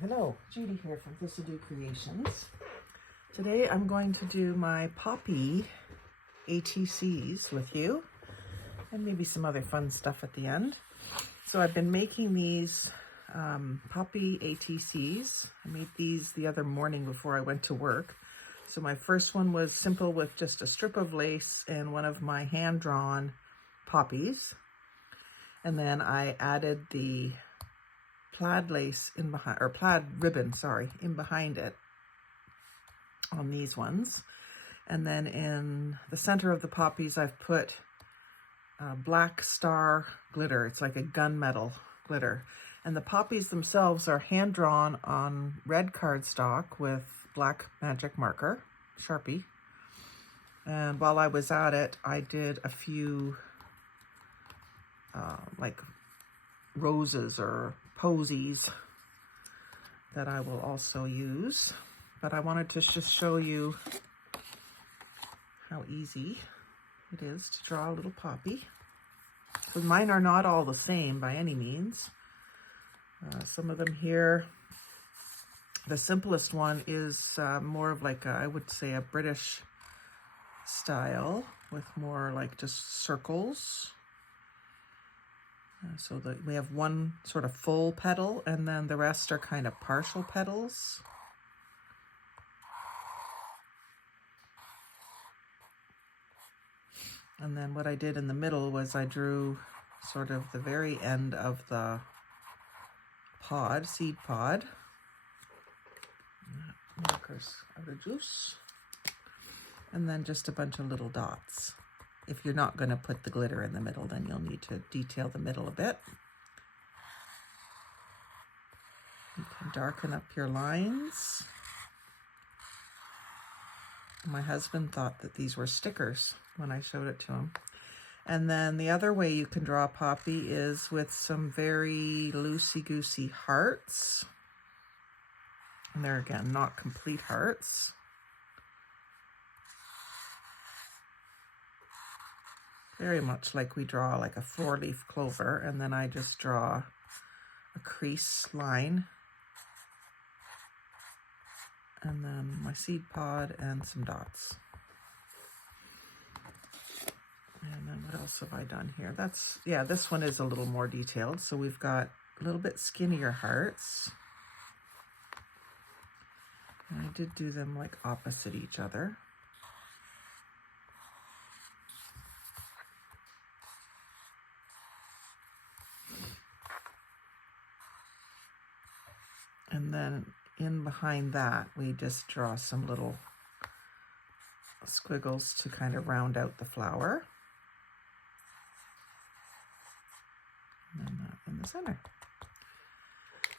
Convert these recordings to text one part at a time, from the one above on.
Hello, Judy here from Thistledew Creations. Today I'm going to do my poppy ATCs with you and maybe some other fun stuff at the end. So I've been making these poppy ATCs. I made these the other morning before I went to work. So my first one was simple with just a strip of lace and one of my hand-drawn poppies. And then I added the plaid lace in behind, or plaid ribbon, sorry, in behind it on these ones. And then in the center of the poppies, I've put black star glitter. It's like a gunmetal glitter. And the poppies themselves are hand-drawn on red cardstock with black magic marker, Sharpie. And while I was at it, I did a few like roses or posies that I will also use. But I wanted to just show you how easy it is to draw a little poppy. So mine are not all the same by any means. Some of them here, the simplest one is more of like I would say a British style with more like just circles. So that we have one sort of full petal and then the rest are kind of partial petals. And then what I did in the middle was I drew sort of the very end of the pod, seed pod. Markers out of juice. And then just a bunch of little dots. If you're not going to put the glitter in the middle, then you'll need to detail the middle a bit. You can darken up your lines. My husband thought that these were stickers when I showed it to him. And then the other way you can draw a poppy is with some very loosey-goosey hearts. And they're, again, not complete hearts. Very much like we draw like a 4-leaf clover, and then I just draw a crease line. And then my seed pod and some dots. And then what else have I done here? Yeah, this one is a little more detailed. So we've got a little bit skinnier hearts. And I did do them like opposite each other. And then in behind that, we just draw some little squiggles to kind of round out the flower. And then that in the center.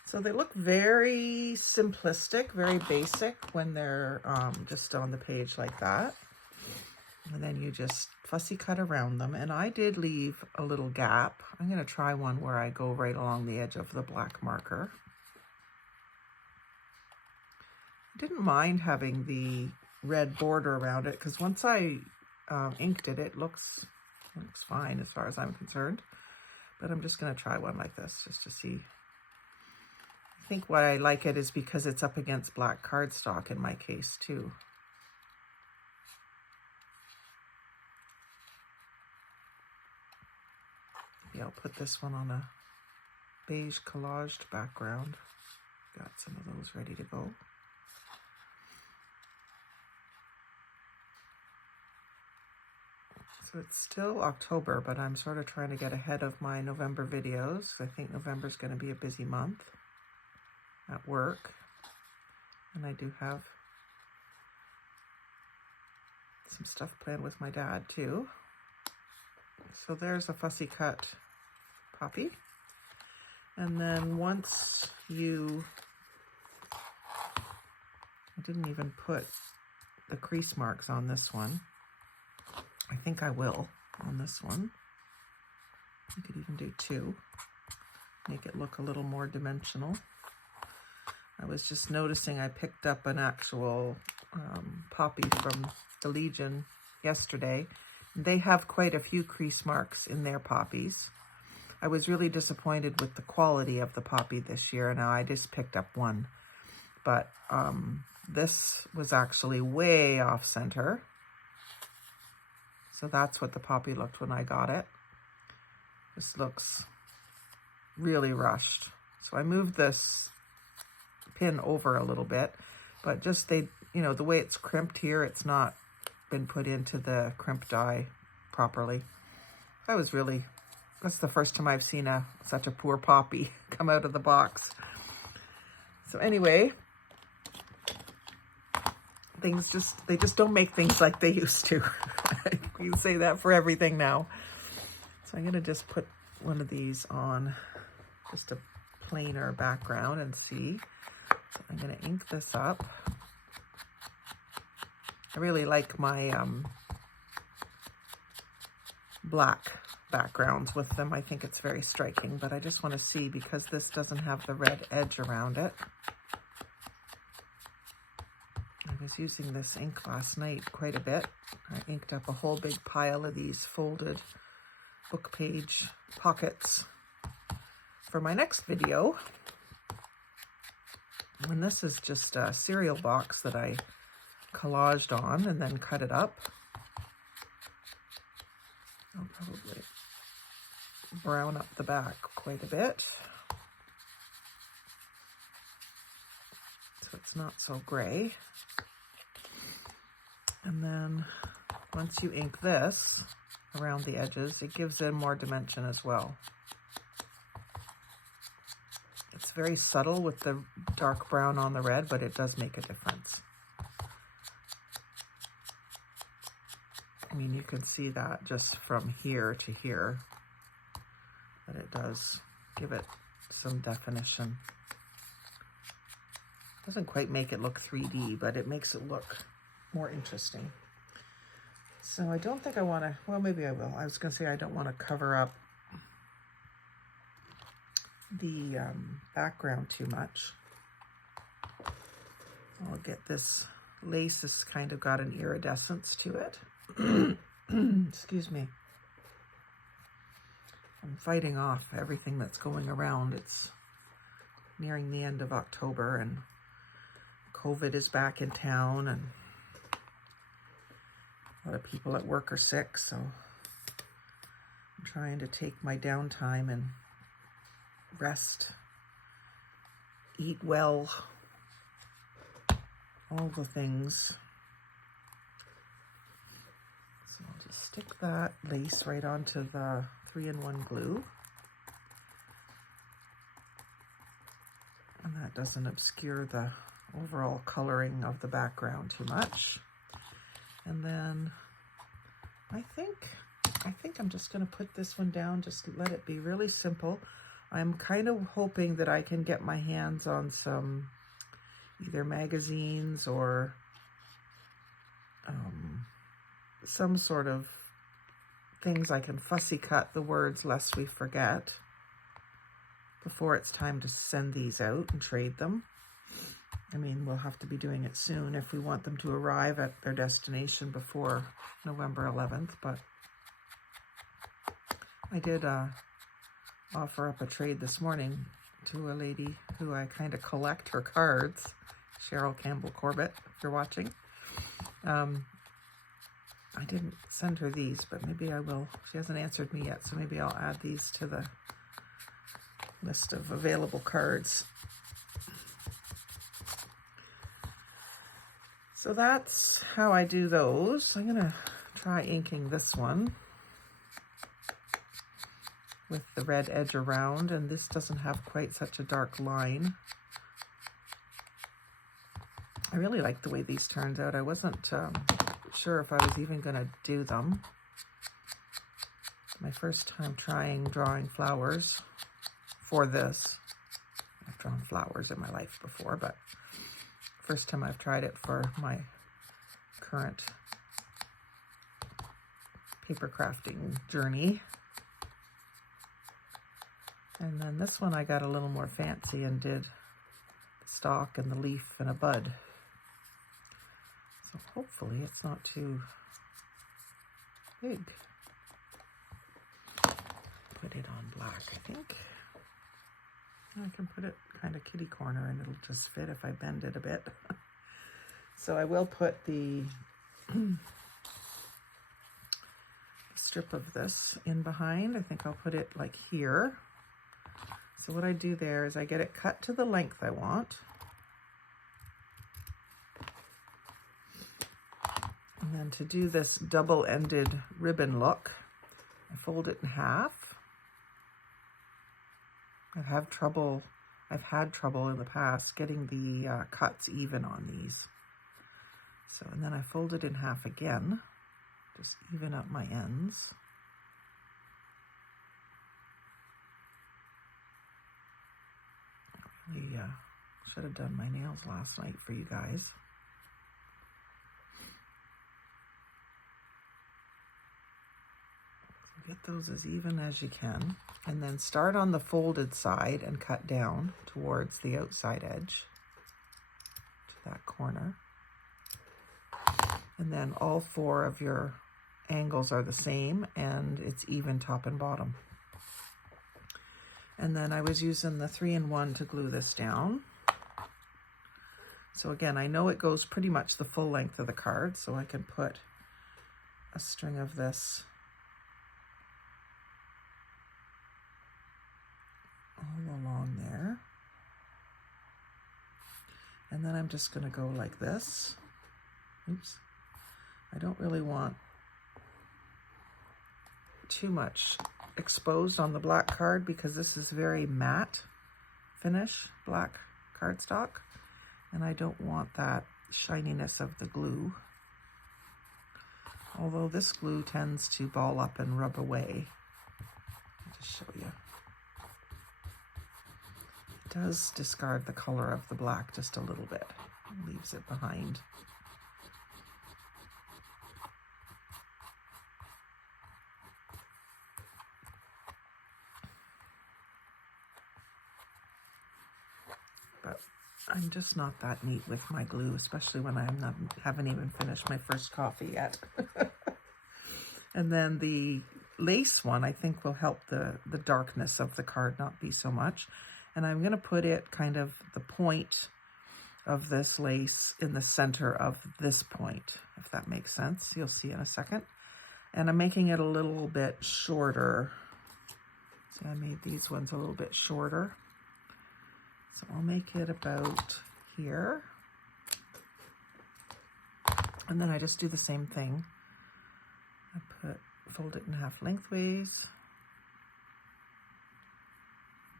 So they look very simplistic, very basic when they're just on the page like that. And then you just fussy cut around them. And I did leave a little gap. I'm going to try one where I go right along the edge of the black marker. I didn't mind having the red border around it because once I inked it, it looks fine as far as I'm concerned. But I'm just going to try one like this just to see. I think why I like it is because it's up against black cardstock in my case too. Maybe I'll put this one on a beige collaged background. Got some of those ready to go. So it's still October, but I'm sort of trying to get ahead of my November videos. I think November's going to be a busy month at work. And I do have some stuff planned with my dad too. So there's a fussy cut poppy. And then once you, I didn't even put the crease marks on this one. I think I will on this one. You could even do 2. Make it look a little more dimensional. I was just noticing I picked up an actual poppy from the Legion yesterday. They have quite a few crease marks in their poppies. I was really disappointed with the quality of the poppy this year. Now I just picked up one, but this was actually way off center. So that's what the poppy looked when I got it. This looks really rushed. So I moved this pin over a little bit, but just the way it's crimped here, it's not been put into the crimp die properly. That's the first time I've seen such a poor poppy come out of the box. So anyway, they just don't make things like they used to. You can say that for everything now. So I'm gonna just put one of these on just a plainer background and see. So I'm gonna ink this up. I really like my black backgrounds with them. I think it's very striking, but I just want to see, because this doesn't have the red edge around it. I was using this ink last night quite a bit. I inked up a whole big pile of these folded book page pockets for my next video. And this is just a cereal box that I collaged on and then cut it up. I'll probably brown up the back quite a bit so it's not so gray. And then once you ink this around the edges, it gives it more dimension as well. It's very subtle with the dark brown on the red, but it does make a difference. I mean, you can see that just from here to here, that it does give it some definition. Doesn't quite make it look 3D, but it makes it look more interesting. So I don't think I want to, well, maybe I will. I was going to say I don't want to cover up the background too much. I'll get this lace has kind of got an iridescence to it. Excuse me. I'm fighting off everything that's going around. It's nearing the end of October and COVID is back in town and a lot of people at work are sick, so I'm trying to take my downtime and rest, eat well, all the things. So I'll just stick that lace right onto the 3-in-1 glue. And that doesn't obscure the overall coloring of the background too much. And then I think I'm just going to put this one down, just let it be really simple. I'm kind of hoping that I can get my hands on some either magazines or some sort of things I can fussy cut the words lest we forget before it's time to send these out and trade them. I mean, we'll have to be doing it soon if we want them to arrive at their destination before November 11th, but I did offer up a trade this morning to a lady who I kind of collect her cards, Cheryl Campbell Corbett, if you're watching. I didn't send her these, but maybe I will. She hasn't answered me yet, so maybe I'll add these to the list of available cards. So that's how I do those. I'm gonna try inking this one with the red edge around, and this doesn't have quite such a dark line. I really like the way these turned out. I wasn't sure if I was even gonna do them. My first time drawing flowers for this. I've drawn flowers in my life before, but first time I've tried it for my current paper crafting journey. And then this one I got a little more fancy and did the stalk and the leaf and a bud. So hopefully it's not too big. put it on black, I think. I can put it kind of kitty corner and it'll just fit if I bend it a bit. So I will put the strip of this in behind. I think I'll put it like here. So what I do there is I get it cut to the length I want. And then to do this double-ended ribbon look, I fold it in half. I've had trouble in the past getting the cuts even on these. So, and then I fold it in half again, just even up my ends. I really should have done my nails last night for you guys. So get those as even as you can, and then start on the folded side and cut down towards the outside edge to that corner. And then all 4 of your angles are the same and it's even top and bottom. And then I was using the 3-in-1 to glue this down. So again, I know it goes pretty much the full length of the card, so I can put a string of this all along there. And then I'm just going to go like this. Oops. I don't really want too much exposed on the black card because this is very matte finish, black cardstock, and I don't want that shininess of the glue. Although this glue tends to ball up and rub away. I'll just show you. It does discard the color of the black just a little bit. It leaves it behind. But I'm just not that neat with my glue, especially when haven't even finished my first coffee yet. And then the lace one, I think, will help the darkness of the card not be so much. And I'm going to put it kind of the point of this lace in the center of this point, if that makes sense. You'll see in a second. And I'm making it a little bit shorter. See, I made these ones a little bit shorter. So I'll make it about here. And then I just do the same thing. I fold it in half lengthways.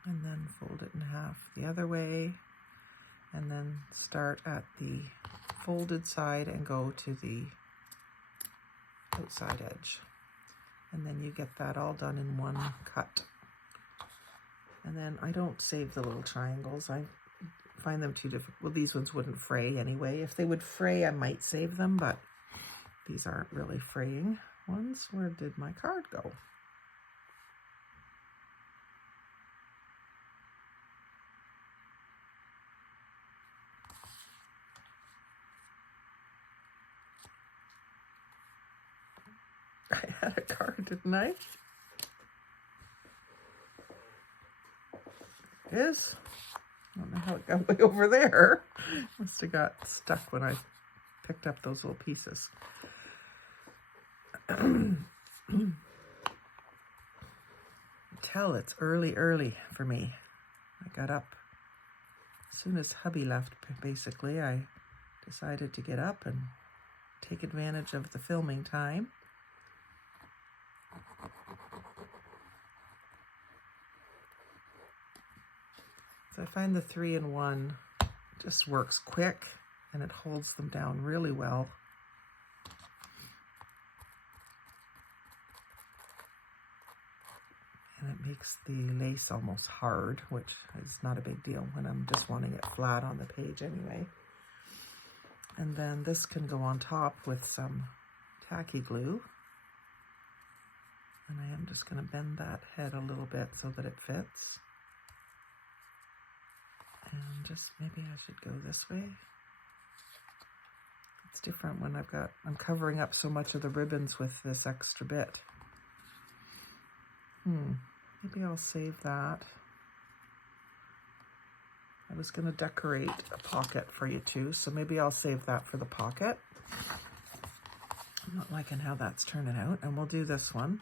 And then fold it in half the other way. And then start at the folded side and go to the outside edge. And then you get that all done in one cut. And then I don't save the little triangles. I find them too difficult. Well, these ones wouldn't fray anyway. If they would fray, I might save them, but these aren't really fraying ones. Where did my card go? I had a card, didn't I? It is. I don't know how it got way over there. Must have got stuck when I picked up those little pieces. Tell it's early for me. I got up as soon as hubby left, basically. I decided to get up and take advantage of the filming time. So I find the 3-in-1 just works quick and it holds them down really well. And it makes the lace almost hard, which is not a big deal when I'm just wanting it flat on the page anyway. And then this can go on top with some tacky glue. And I am just going to bend that head a little bit so that it fits. And just maybe I should go this way. It's different when I'm covering up so much of the ribbons with this extra bit. Maybe I'll save that. I was going to decorate a pocket for you too, so maybe I'll save that for the pocket. I'm not liking how that's turning out, and we'll do this one.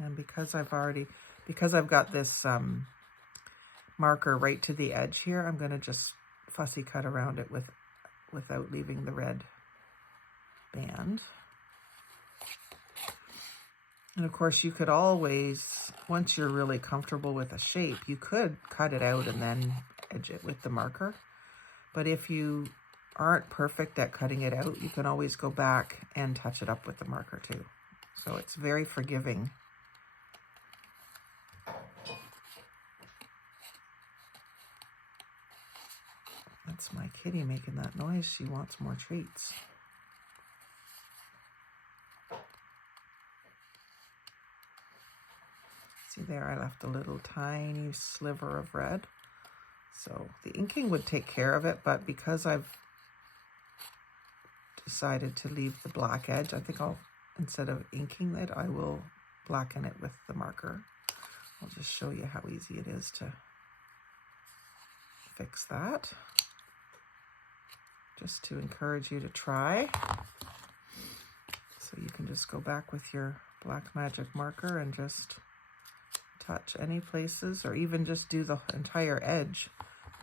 And because I've got this marker right to the edge here, I'm going to just fussy cut around it without leaving the red band. And of course, you could always, once you're really comfortable with a shape, you could cut it out and then edge it with the marker. But if you aren't perfect at cutting it out, you can always go back and touch it up with the marker too. So it's very forgiving. That's my kitty making that noise. She wants more treats. See there, I left a little tiny sliver of red. So the inking would take care of it, but because I've decided to leave the black edge, I think instead of inking it, I will blacken it with the marker. I'll just show you how easy it is to fix that. Just to encourage you to try. So you can just go back with your black magic marker and just touch any places, or even just do the entire edge.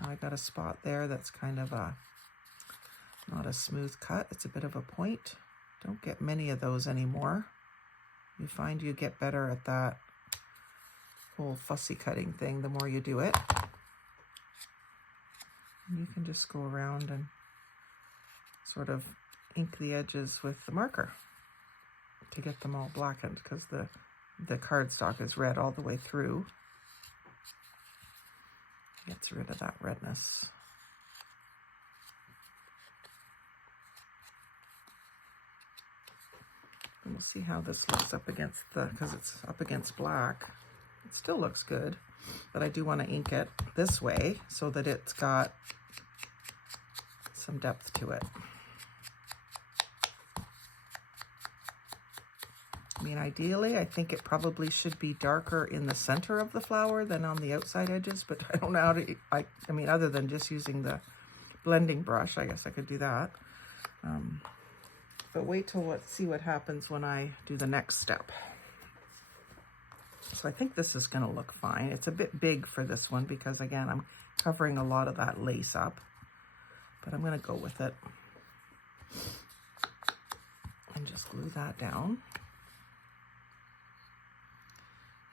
Now I got a spot there that's kind of not a smooth cut. It's a bit of a point. Don't get many of those anymore. You find you get better at that whole fussy cutting thing the more you do it. And you can just go around and sort of ink the edges with the marker to get them all blackened, because the cardstock is red all the way through. Gets rid of that redness. And we'll see how this looks up against because it's up against black. It still looks good, but I do want to ink it this way so that it's got some depth to it. I mean, ideally, I think it probably should be darker in the center of the flower than on the outside edges, but I don't know how to, I mean, other than just using the blending brush, I guess I could do that. But wait till see what happens when I do the next step. So I think this is going to look fine. It's a bit big for this one because, again, I'm covering a lot of that lace up, but I'm going to go with it and just glue that down.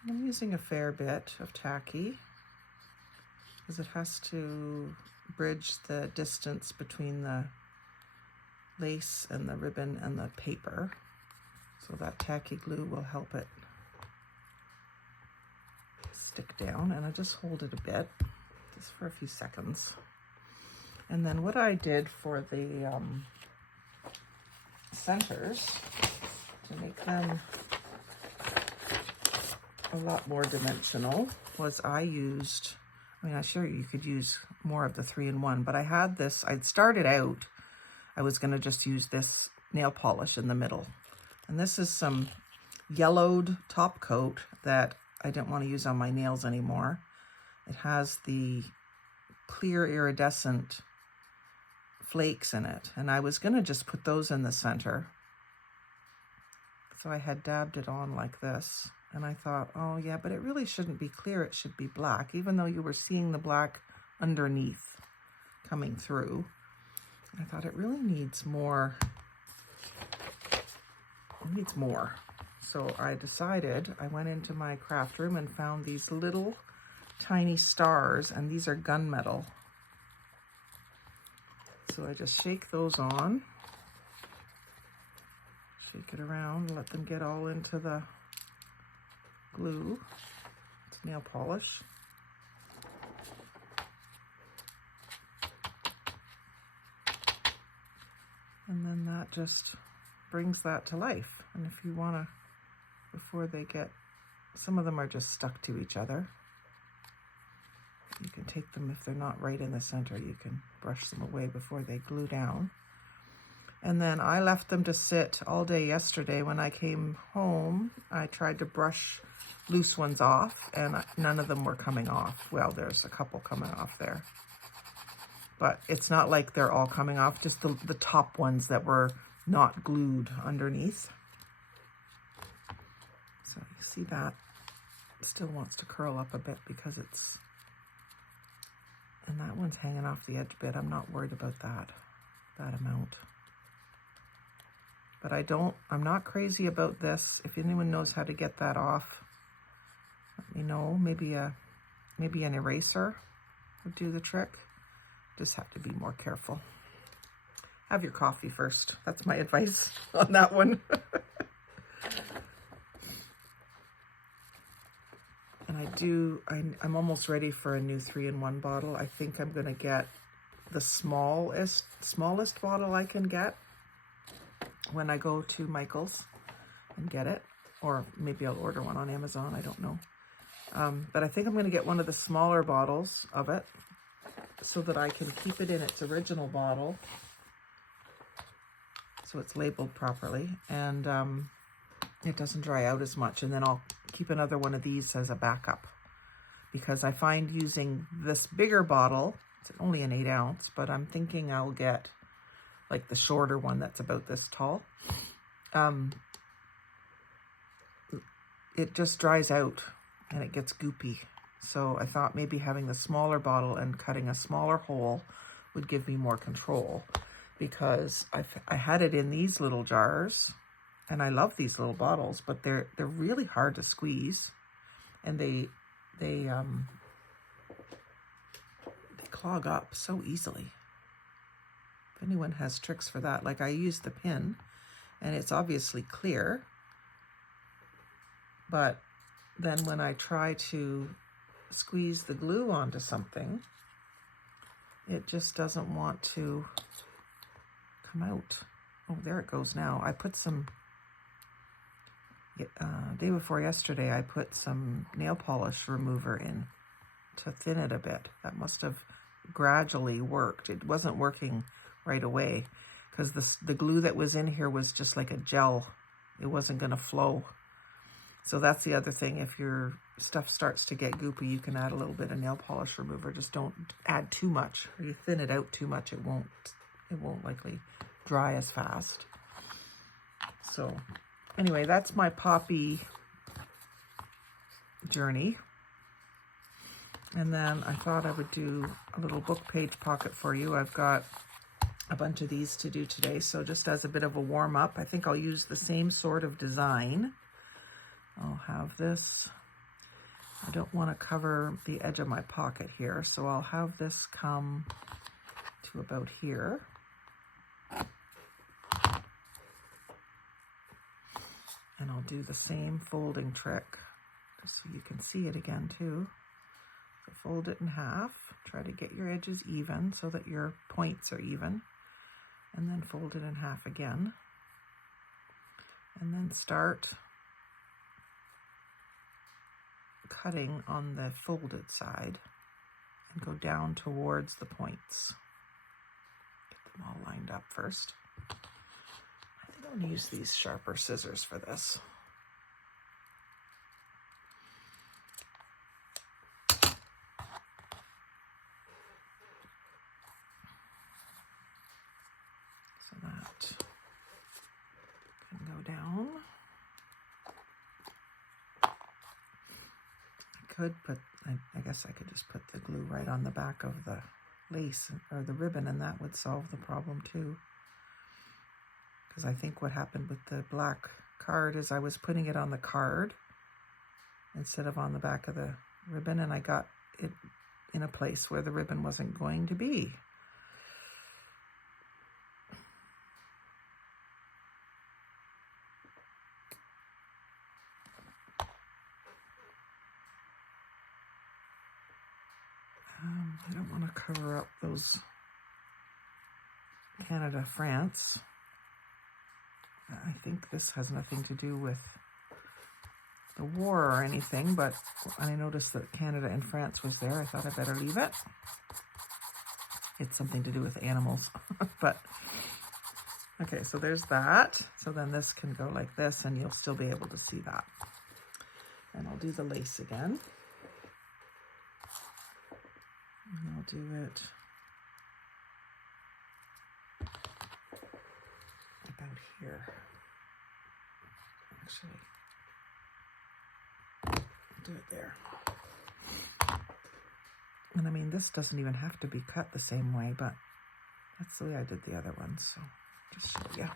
I'm using a fair bit of tacky because it has to bridge the distance between the lace and the ribbon and the paper. So that tacky glue will help it stick down, and I just hold it a bit, just for a few seconds. And then what I did for the centers to make them a lot more dimensional was I'm sure you could use more of the 3-in-1, but I had this, I'd started out, I was going to just use this nail polish in the middle. And this is some yellowed top coat that I didn't want to use on my nails anymore. It has the clear iridescent flakes in it, and I was going to just put those in the center. So I had dabbed it on like this. And I thought, oh yeah, but it really shouldn't be clear, it should be black, even though you were seeing the black underneath coming through. I thought it really needs more. It needs more. So I decided, I went into my craft room and found these little tiny stars, and these are gunmetal. So I just shake those on, shake it around, let them get all into the glue. It's nail polish. And then that just brings that to life. And if you want to, before they get, some of them are just stuck to each other. You can take them, if they're not right in the center, you can brush them away before they glue down. And then I left them to sit all day yesterday. When I came home, I tried to brush loose ones off, and none of them were coming off. Well, there's a couple coming off there. But it's not like they're all coming off, just the top ones that were not glued underneath. So you see that still wants to curl up a bit because it's, and that one's hanging off the edge a bit. I'm not worried about that amount. But I'm not crazy about this. If anyone knows how to get that off, let me know. Maybe an eraser would do the trick. Just have to be more careful. Have your coffee first. That's my advice on that one. And I'm almost ready for a new 3-in-1 bottle. I think I'm going to get the smallest bottle I can get when I go to Michael's and get it. Or maybe I'll order one on Amazon. I don't know. But I think I'm going to get one of the smaller bottles of it so that I can keep it in its original bottle so it's labeled properly, and it doesn't dry out as much. And then I'll keep another one of these as a backup, because I find using this bigger bottle, it's only an 8 ounce, but I'm thinking I'll get like the shorter one that's about this tall. It just dries out and it gets goopy. So I thought maybe having the smaller bottle and cutting a smaller hole would give me more control, because I had it in these little jars, and I love these little bottles, but they're really hard to squeeze, and they clog up so easily. If anyone has tricks for that, like I use the pin, and it's obviously clear, but then when I try to squeeze the glue onto something, it just doesn't want to come out. Oh, there it goes now. I put some, day before yesterday, I put some nail polish remover in to thin it a bit. That must have gradually worked. It wasn't working right away because the glue that was in here was just like a gel. It wasn't going to flow. So that's the other thing. If your stuff starts to get goopy, you can add a little bit of nail polish remover. Just don't add too much. Or you thin it out too much, it won't likely dry as fast. So anyway, that's my poppy journey. And then I thought I would do a little book page pocket for you. I've got a bunch of these to do today. So just as a bit of a warm up, I think I'll use the same sort of design. I'll have this. I don't want to cover the edge of my pocket here, so I'll have this come to about here. And I'll do the same folding trick, just so you can see it again too. So fold it in half, try to get your edges even so that your points are even, and then fold it in half again. And then start cutting on the folded side and go down towards the points. Get them all lined up first. I think I'm going to use these sharper scissors for this. So that can go down. I guess I could just put the glue right on the back of the lace or the ribbon, and that would solve the problem too. Because I think what happened with the black card is I was putting it on the card instead of on the back of the ribbon, and I got it in a place where the ribbon wasn't going to be. I don't want to cover up those Canada, France. I think this has nothing to do with the war or anything, but I noticed that Canada and France was there. I thought I'd better leave it. It's something to do with animals, but Okay, so there's that. So then this can go like this and you'll still be able to see that. And I'll do the lace again. And I'll do it about here. Actually, I'll do it there. And I mean, this doesn't even have to be cut the same way, but that's the way I did the other ones. So just show you.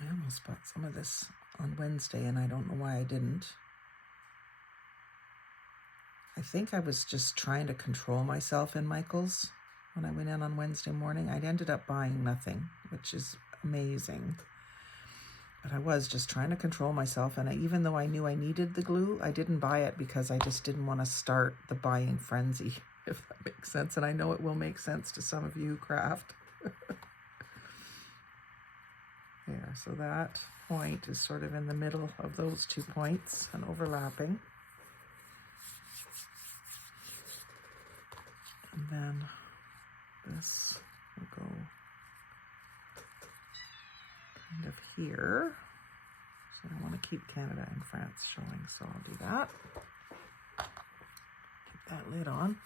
I almost bought some of this on Wednesday and I don't know why I didn't. I think I was just trying to control myself in Michael's when I went in on Wednesday morning. I ended up buying nothing, which is amazing. But I was just trying to control myself, and even though I knew I needed the glue, I didn't buy it because I just didn't want to start the buying frenzy, if that makes sense. And I know it will make sense to some of you who craft. There, so that point is sort of in the middle of those 2 points and overlapping. And then this will go kind of here. So I want to keep Canada and France showing, so I'll do that. Keep that lid on.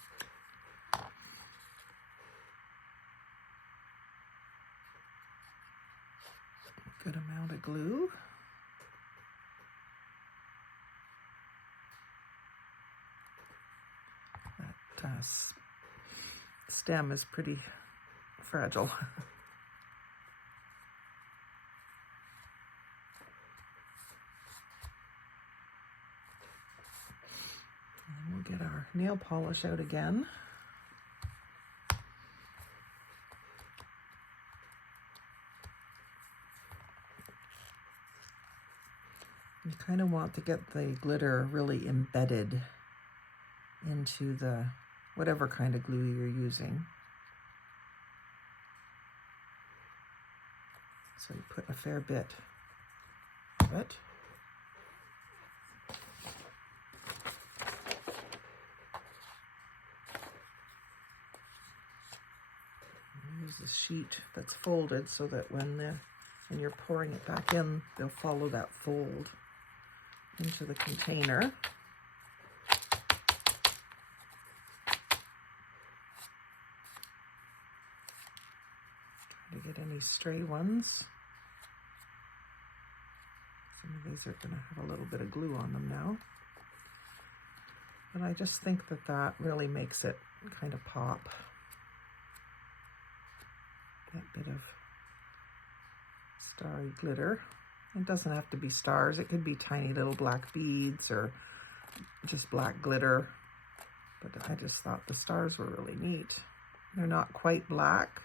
Good amount of glue. That stem is pretty fragile. And we'll get our nail polish out again. You kind of want to get the glitter really embedded into the whatever kind of glue you're using. So you put a fair bit of it. Use the sheet that's folded so that when you're pouring it back in, they'll follow that fold into the container. Try to get any stray ones. Some of these are going to have a little bit of glue on them now. But I just think that that really makes it kind of pop. That bit of starry glitter. It doesn't have to be stars. It could be tiny little black beads or just black glitter. But I just thought the stars were really neat. They're not quite black.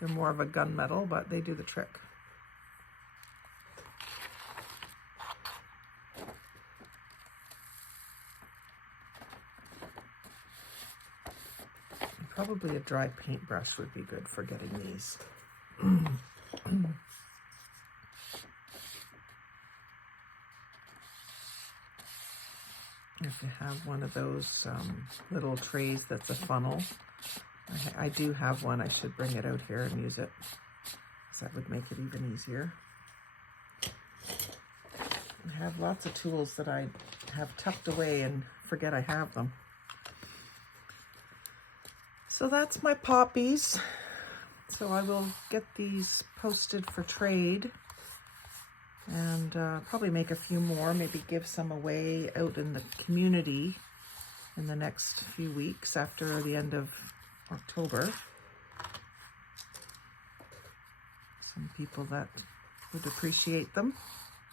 They're more of a gunmetal, but they do the trick. Probably a dry paintbrush would be good for getting these. If you have one of those little trays that's a funnel, I do have one. I should bring it out here and use it, because that would make it even easier. I have lots of tools that I have tucked away and forget I have them. So that's my poppies. So I will get these posted for trade and probably make a few more, maybe give some away out in the community in the next few weeks after the end of October. Some people that would appreciate them,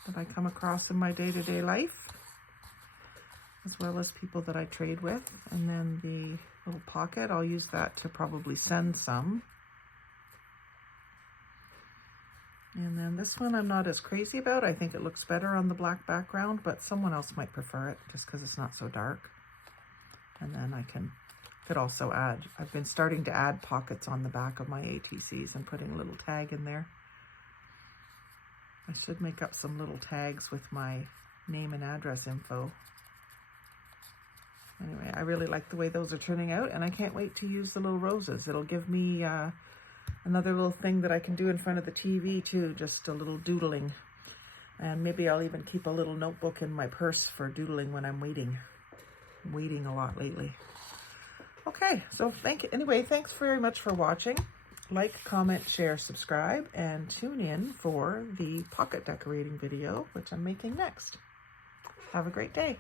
that I come across in my day-to-day life, as well as people that I trade with. And then the little pocket, I'll use that to probably send some. And then this one I'm not as crazy about. I think it looks better on the black background, but someone else might prefer it just because it's not so dark. And then I can could also add, I've been starting to add pockets on the back of my ATCs and putting a little tag in there. I should make up some little tags with my name and address info. Anyway, I really like the way those are turning out, and I can't wait to use the little roses. It'll give me another little thing that I can do in front of the TV too, just a little doodling. And maybe I'll even keep a little notebook in my purse for doodling when I'm waiting. I'm waiting a lot lately. Okay, so thanks very much for watching. Like, comment, share, subscribe, and tune in for the pocket decorating video, which I'm making next. Have a great day.